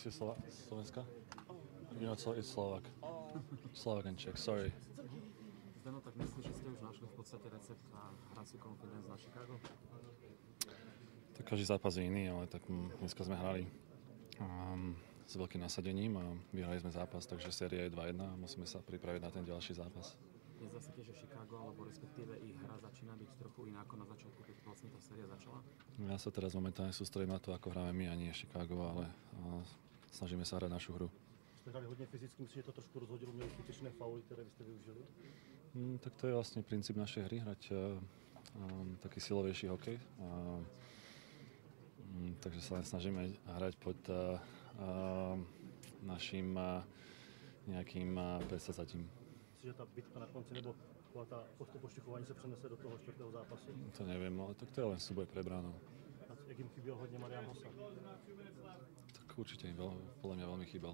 This is Slovenska? You know, it's Slovak. Slovak and Czech, sorry. Zdeno, tak myslíš, že ste už našli v podstate recept na hrací confidence na Chicago? Tak každý zápas je iný, ale tak dneska sme hrali s veľkým nasadením a vyhrali sme zápas, takže séria je 2-1 a musíme sa pripraviť na ten ďalší zápas. Nezdá sa tiež, že Chicago, alebo respektíve ich hra začína byť trochu iná ako na začiatku, keď vlastne tá séria začala? Ja sa teraz momentálne sústredím na to, ako hráme my a nie Chicago, ale snažíme sa hrať našu hru. Jste hrali hodně fyzicky, myslím, že to trošku rozhodilo, měli zbytečné fauly, které vy jste využili? Tak to je vlastne princíp našej hry, hrať taký silovejší hokej. Takže sa len snažíme hrať pod našim nejakým predsazatím. Myslíš, že ta bitka na konci, nebo to pošťuchování se přenese do toho čtvrtého zápasu? To neviem, ale tak to je len súboj pred bránou. A jak jim chyběl hodně Marian Hossa? Tak určite im podľa mňa veľmi chýbal.